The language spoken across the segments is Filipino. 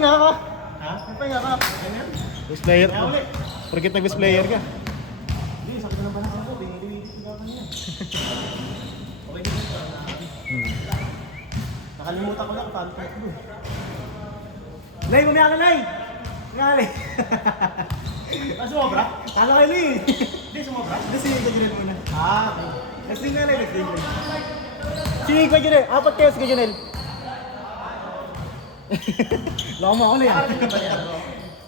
Nga ka? Ha? Pahinga ka? Ganyan? Best player Kaya ko. ulit. Porkit na best player ka. Hindi, sakit na naman ako. Binili-binili ko niya. Okay din ito. Nakalimutan ko lang. Paano ko ito? Nay, mamaya ka, Nay! Ngali. Ah, sumobra? Kala kayo, Nay. Hindi, sumobra? Hindi, sige, Junel muna. Ah, okay. Wrestling nga, Nay. Wrestling. Sige, Kuya Junel. Apat kayo, sige, Junel. Lama ako na yan. Kakarating na ba yan?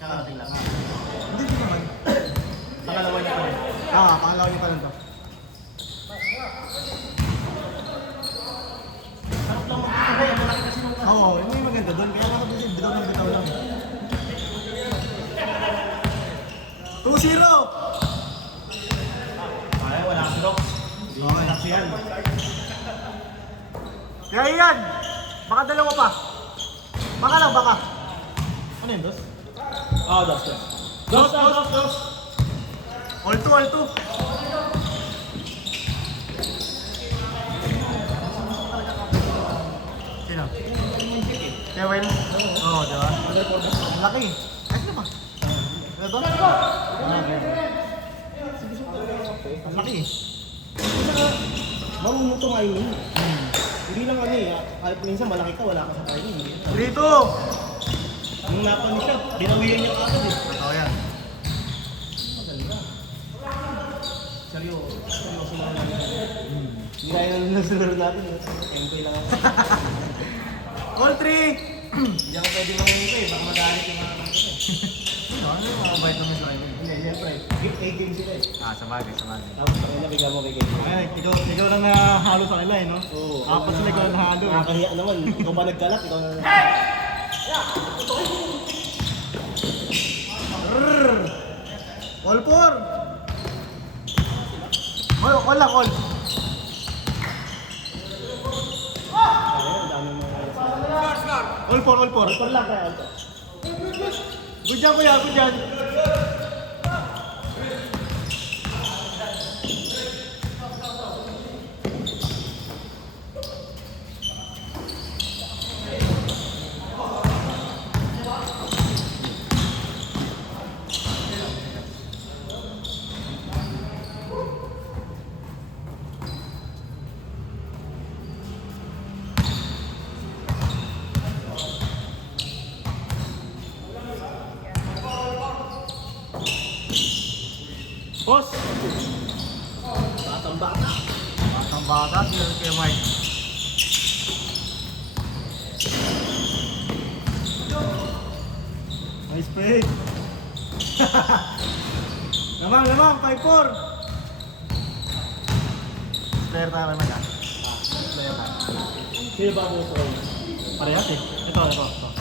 Kakarating lang. Hindi naman. Pangalawa niya pa rin. Pangalawa niyo pa lang to. Sarap lang magkakabay. Ang malaki kasi nung Oo, yun yung maganda doon. Kaya nga kasi bitaw ng bitaw lang. 2-0! Ay, wala kang drop. Okay. Taksi yan. Kaya yan! Baka dalawa pa. Baka lang, baka. Ano yun, dos? Ah, dos. Dos. All two, all two. Sino? Kevin? Oo, diba? Ang laki. Ayos na ba? Ano to? Ang laki. Marunong tumayin. Hindi lang ano eh. Kahit minsan malaki ka, wala ka sa timing. Dito! Nung napan siya, binawian niya agad eh. Oo yan. Seryoso lang namin. Hindi kaya nang nasunod natin. Tempo lang ako. All three! Hindi ako pwede mangyayari ko eh. Baka magalit yung mga kanto eh. Ano yung mga bite naman sa kayo? Hindi, siyempre. Gift 18 sila eh. Sabagay. Tapos ako na bigyan mo kay Kevin. Ay, ikaw lang nahalo sa kanila eh, no? Oo. Apat sila ikaw nahalo. Nakakahiya naman. Ikaw pa nagkalat, ikaw na... All four! All lang, all. Ayun, dami mga... All four. Alpor lang kaya, alpor. Good job, kuya, good job. Boss! Batang bata. Batang bata, sila kay Mike. Nice play. Lamang, 5-4. Player tayo naman ah. Player tayo. Sino ba ang gusto ko? Parehas eh. Ito.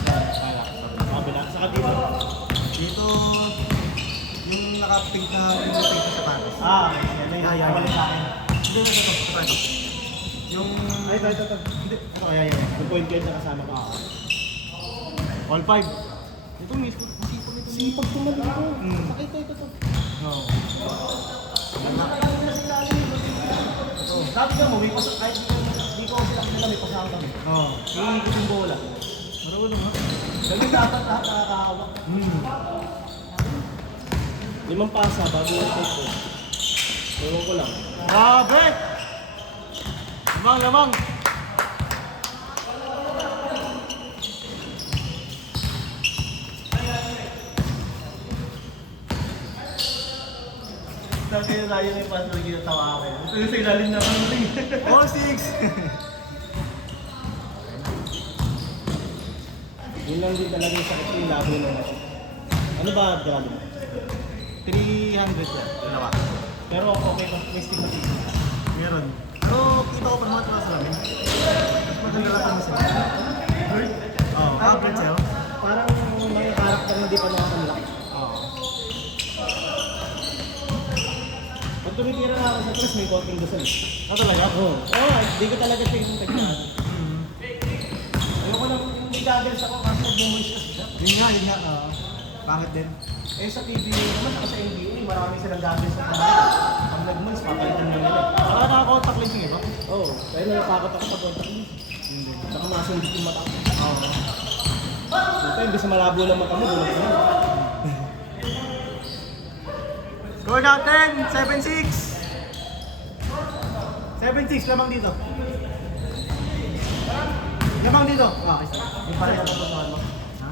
Kaya, Kabila. Saka dito. dito, yung naka-pink na pink sa panos. Ah, yan. Yan. Wala sa akin. Hindi, ito. Yung... Ay, ito. Hindi, ito kaya yan. Yung point guard na kasama ko. All 5. Ito, mismo. Masipag ito. Sipag tumali ko. Hmm. Sakit ito. Oo. Sabi ka mo, may pasok. Kahit di ko sila kanila may pasok kami. Oo. Iikot yung bola. Marunong ha? Ganun dapat lahat nakakahawak. Limang pasa bago yung take ko. Ewan ko lang. Grabe! Lamang. Sabi na tayo may pass na ginatawa ako. Pero sa ilalim na kami rin. All 6! Yun lang din talaga yung sakit yung labo na. Ano ba grado mo? 300 yan. Dalawa. Pero okay pa, may stick na stick. Meron. Pero kita ko pa mga tuwa sa lamin. Mas maganda lang kami sila. Oo. Average sa'yo? Parang may karakter na hindi pa nakakanlak. Oo. Pag tumitira na ako sa tres, may konting dasal. Ah, talaga? Oo. Oo, di ko talaga check yung technique. Ayoko lang yung may goggles ako kasi nag-moist kasi siya. Yun nga. Pangit din. Eh sa TV naman, ako sa NBA, marami silang goggles na kamay. Pag nag-moist, papalitan nyo nila. Saka nakaka-contact lens yung iba. Oo, kaya natatakot ako pag kontak mo. Baka masundit yung mata ko. Oo. Ito, hindi sa malabo lang mata mo, bulag na. Score natin, 7-6. 7-6, lamang dito. Lamang dito. Ah, okay. Yung pareho ang pagpapaan mo. Ha?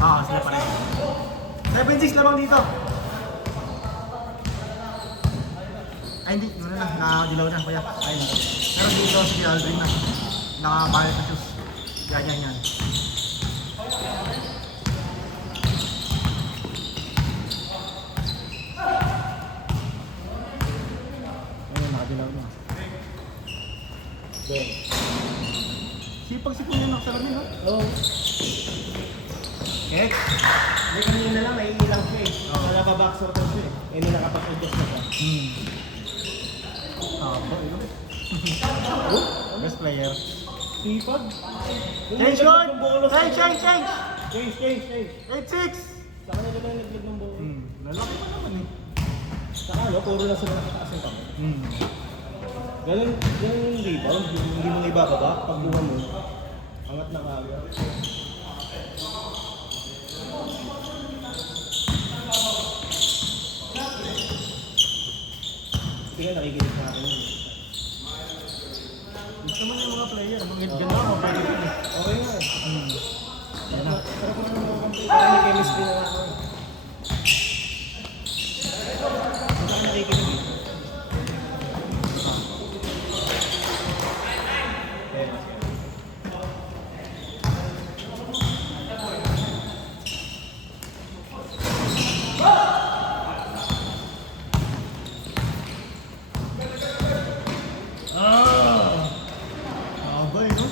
Ah, sila pareho. 7-6 lamang dito. Ay, hindi. Yun na lang. Nakadilaw na. Kaya. Ayun na. Pero dito, sige, Aldrin na. Nakabayad na shoes. Yan. Ayun, nakadilaw na. Ben. Sipag-sipag yun ang salamin, no? Oo. Kek? Hindi kanina lang, naiilang siya eh. Wala pa boxer to siya eh. Eh, may nakapag-adjust na siya. Ah, ito. Best player. Sipag. Change shot! Change! Change. 8-6! Sa kanila ba yung naglag ng buo? Lalaki pa naman eh. Saka ano, puro lang sila nakataas yung kamay. Ganun yung rebound, hindi mo na ibababa. Pag buha mo, angat na kagad. Sige, nakikinig sa akin yun. Gusto naman yung mga player. Mga gano'n ako, pwede yun eh. Okay nga eh. Yan na. Sarap naman mga kampi. Parang may chemistry na nga ako. Saan ka nakikinig eh? Abay, no?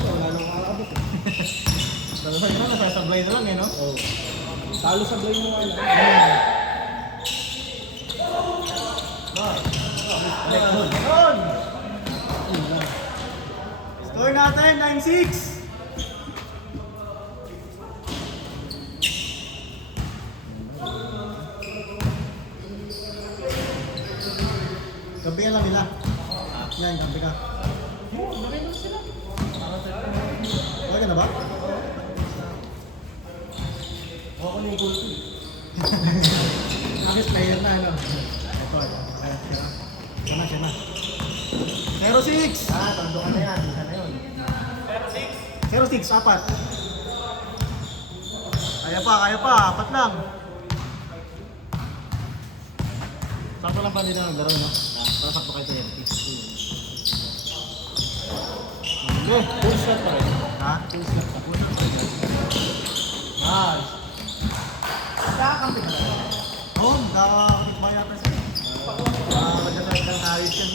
Wala nang kakabot eh. Dalawa yun, nasasablay na lang eh, no? Oo. Talo sa blade mo nga lang. Yun! Score natin, 9-6! Gabi lang nila. Yan, gabi ka. Narinig sila. Okay ka na ba? Ako na yung goal ko eh. Nakis player na, ano? Ito, siya na. 0-6! Ah, tando ka na yan. Isa na yun. 0-6, apat. Kaya pa, apat lang. Sakto lang pa din ang laro, no? Para sakto kayo sa empty. Hindi. Full shot pa rin. Ha? Full shot pa. Nice. Nakakampi ka na. Oo, nakakakit ba yata siya? Magkasarap ng Harris yan.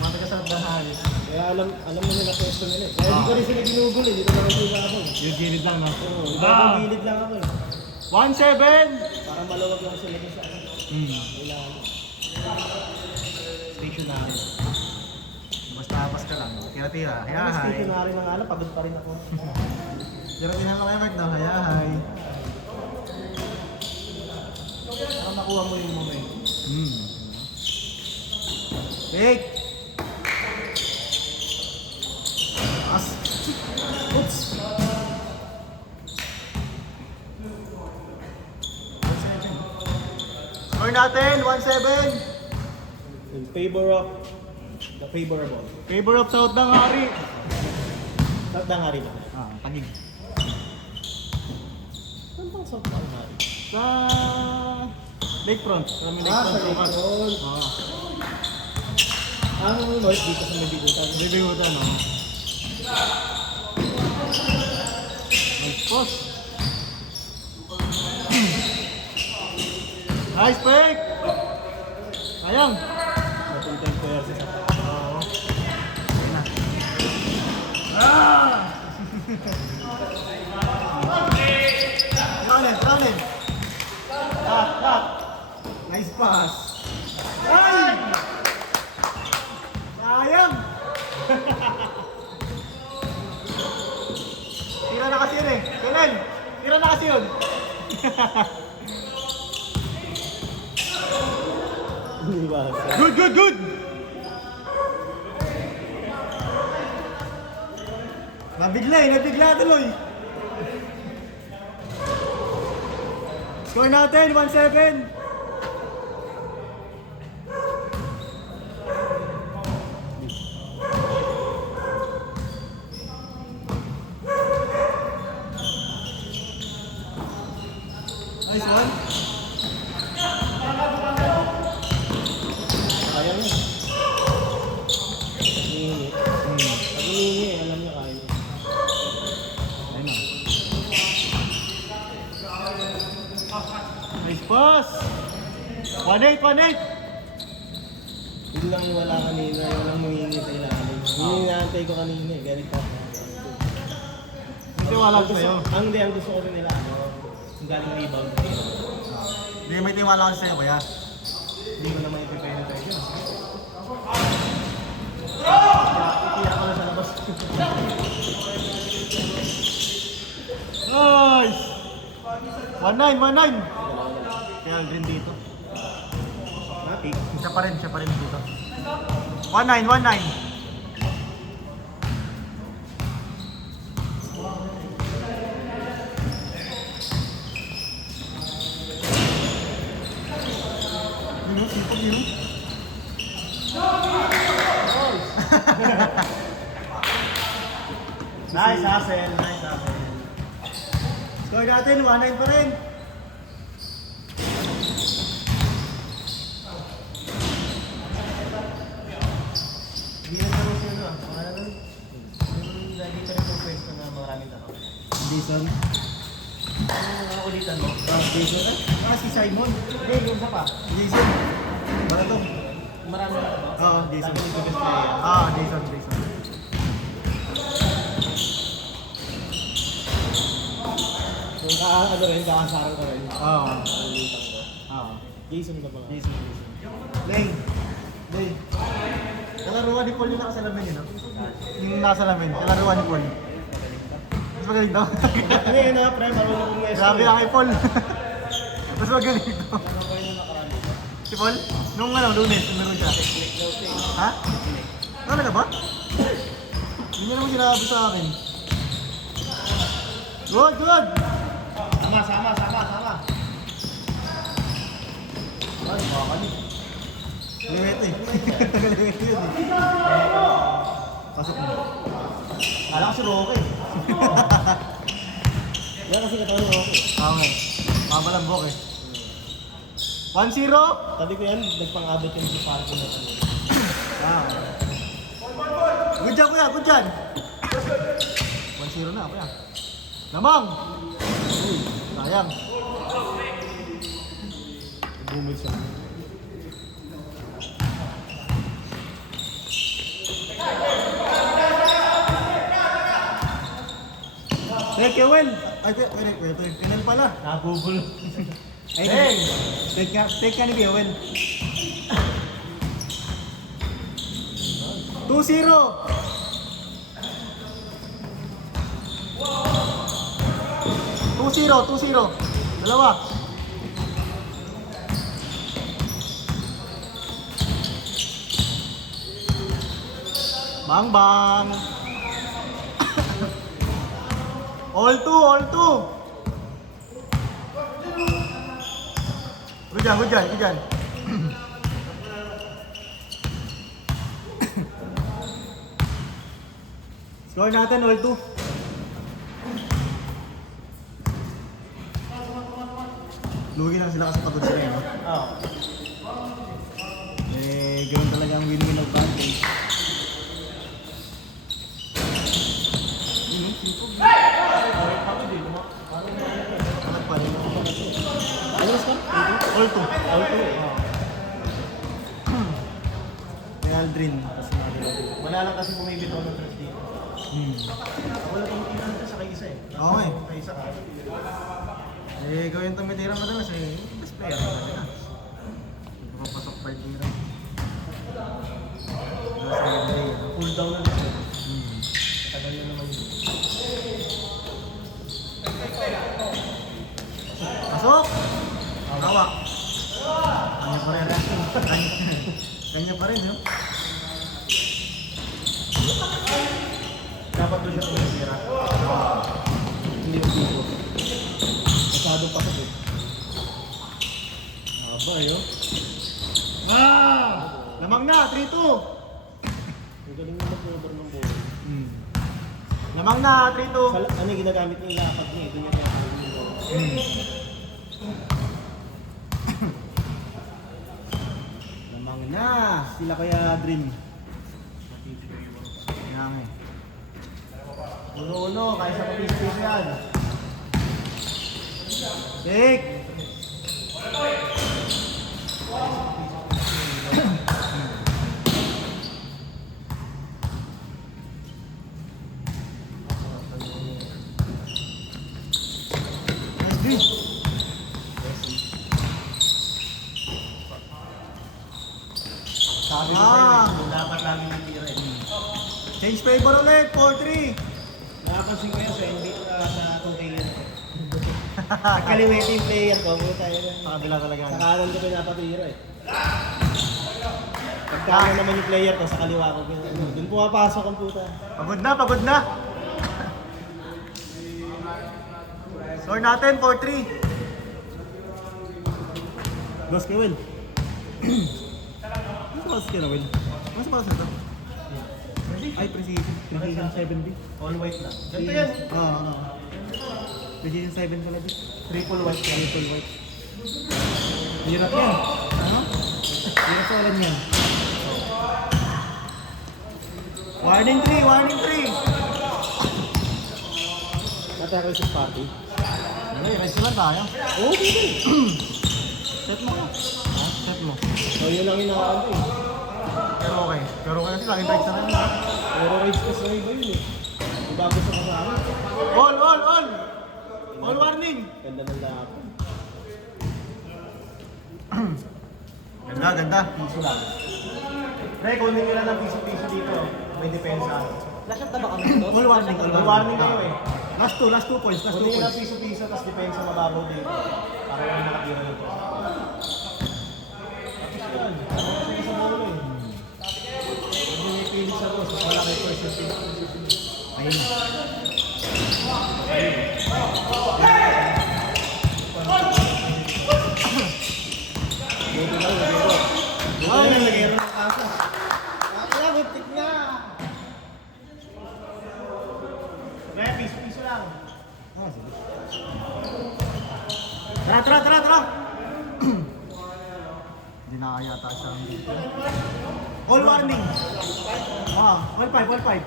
Magkasarap ng Harris. Kaya alam mo nila pwesto nila eh. Kaya hindi ko rin sila ginugol eh. Dito na rin sila ako eh. Yung gilid lang, no? Oo, ibang gilid lang ako eh. 1-7! Parang maluwag lang sila dun sa akin. Kailangan. Stationary. Basta ka lang. Tira-tira. Kaya Hayahay. stationary na nga lang, pagod pa rin ako. Tira-tira ka lang, no? Hayahay. Parang makuha mo yung moment. Fake! As. Oops! Score natin, 1-7. In favor of the favorable. Favor of South Dangari. South Dangari ba? Tagig. Saan bang South Dangari? Sa Lakefront. Sa may Ah, sa Lakefront. Lakefront. Oo. Ang north dito sa Mabigutan. Bibihutan, no? Nice post. Nice break! Sayang! Napunta yung pwersa sa Oo. Ayun na. Ah! Rounded. Cut. Nice pass. Ay! Sayang! Tira na kasi yun eh. Kailan? Tira na kasi yun. Hindi ba? Good! Nabigla tuloy. Score natin, 1-7. Nice one. Kaya niya. Hihingi. Pag hihingi, alam niya kaya niya. Ayun na. Nice pass. 1-8. Yun lang yung wala kanina, yung walang humingi sa ilalim. Yun yung inaantay ko kanina eh, galit ako. Hindi wala ko sa'yo. Ang gusto ko rin nila, yung galing rebound. Hindi may tiwala ko sa'yo, kuya. Hindi ko naman ipipwede tayo dyan. Ikiyak ko na sa labas. Nice! 1-9. Kaya green dito. Matik. Siya pa rin dito. 1-9. Sipag yun. Nice hustle. Score natin, 1-9 pa rin. Hindi na naman siya ano, pangalan nun. Yung lagi ka rin po pwesto na maraming tao. Jason. Yung mga ulitan mo? Jason na? Si Simon. Hindi, yung isa pa. Jason. Para to. Marami na ba? Oo, Jason. Lagi yung best player. Jason. Yung kakasarang ka rin. Oo. Ulitan ko. Jason na ba nga? Jason. Leng. Kalaruan ni Paul yung nakasalamin yun, no? Yung nakasalamin, kalaruan ni Paul. Mas magaling daw. Ano yun na, pre? Marunong kong mesto. Grabe lang kay Paul. Mas magaling daw. Ano ba yung nakarami? Si Paul? Nung Lunes, meron siya. Ha? Talaga ba? Hindi niya naman sinabi sa akin. Good! Sama. Ay, makakali. Kaliwete eh. Kaliwete yun eh. Pasok mo. Kala ko si Roque. Yan kasi katawan mo ako. Okay. Mabalambok eh. 1-0? Sabi ko yan, nagpang-abot yung si Falco na kanina. Good job kuya, good job. 1-0 na kuya. Lamang! Uy, sayang. Bumil siya. Take it well. Ay, wait. Pinal pala. Nagugol. Ay, take ka ni Kewel. 2-0. 2-0. Dalawa. Bang. All two. Hujan. Score natin all two. Lugi lang sila kasi pagod sila yun. Oo. Ganoon talaga ang win-win advantage. Angat pa rin. Ano ka? All two. All two. May Aldrin. Wala lang kasi bumibitaw ng first dito. Wala pang tingnan ka sa kay isa eh. Okay. Kay isa ka. Gawin tumitira madalas eh. Best player talaga. Papasok pa yung tira. Cool down na lang. Tagal na naman yun. Pasok! Hawak! Kanya pa rin, yun. Dapat doon siya tumitira. Aba, yun. Lamang na, 3-2. Ang galing na mag-over ng ball. Lamang na, 3-2. Ano yung ginagamit niya yung lakad niya? Doon yung ginagamit niya. Lamang na. Sila kaya Dream. Yan eh. Uno-uno, kaya sa papispis yan. Take! Nice D. Sabi ko Ah. sa'yo, dapat namin yung tira eh. Change favor ulit, 4-3. Nakapansin ko yun sa NBA sa 2K yan. Nagkaliwete yung player ko, puta yun. Sa kabila talaga. Sa kanan ko pinapatira eh. Pagkano naman yung player ko, sa kaliwa ko. Doon pumapasok ang puta. Pagod na, pagod na. Score natin, 4-3. Boss kay Will. Ano sa pass ka na, Will? Ano sa pass na ito? Ay, precision. Precision 7B. All white na. Ganito yan. Oo. Precision 7 pala dito. Triple white yan. Triple white. Hirap yan. Ano? Hirap sa ulan yan. Warning 3, warning 3. Natakas sa party. Ay, rest naman tayo. Oo, dito. Set mo ko. Ha? Set mo. So yun lang yung nakakanta eh. Pero okay. Pero okay kasi laging strike sa rin. Pero rage ko sa iba yun eh. Di ba gusto ko sa akin? All, all, all! All warning! Ganda ng laban. Ganda, ganda. Piso lang. Pre, kunin nyo lang ng piso-piso dito. May depensa. Lashot na ba kami ito? All warning, all warning kayo eh. Last 2 points, last 2 Kunin nyo ng points. piso-piso, tapos depensa mababaw dito. Para yung nakatira nito. Tapos yan. Tapos sa bolo eh. Hindi may pilit sa boss. Mas malaki percentage. Ayun. Buti lang, lagero. Buti Ay. lang, lagero ng kaso. Kaya, butik na. Kaya, piso-piso lang. Ah, sige. Tara, tara, tara, tara! Hindi na kaya yata siya. All warning! Ah, all 5, all 5.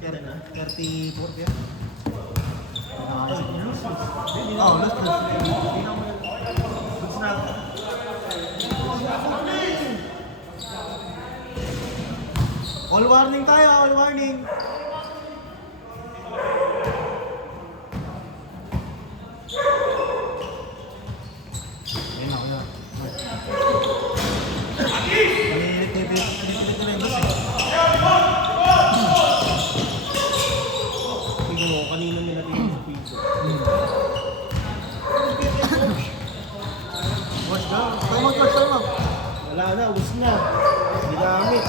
Kaya na. 34 yan. Oh, lose, lose. Goods na. All warning tayo, all warning. Ayun na, ayun na. Palilit na yung boss eh. Tingnan mo, kanino nila tingin sa piso. Watch ka. Time out, time out. Wala na, ubus na. Ginamit.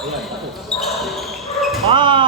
Ayan, tapos. Ah!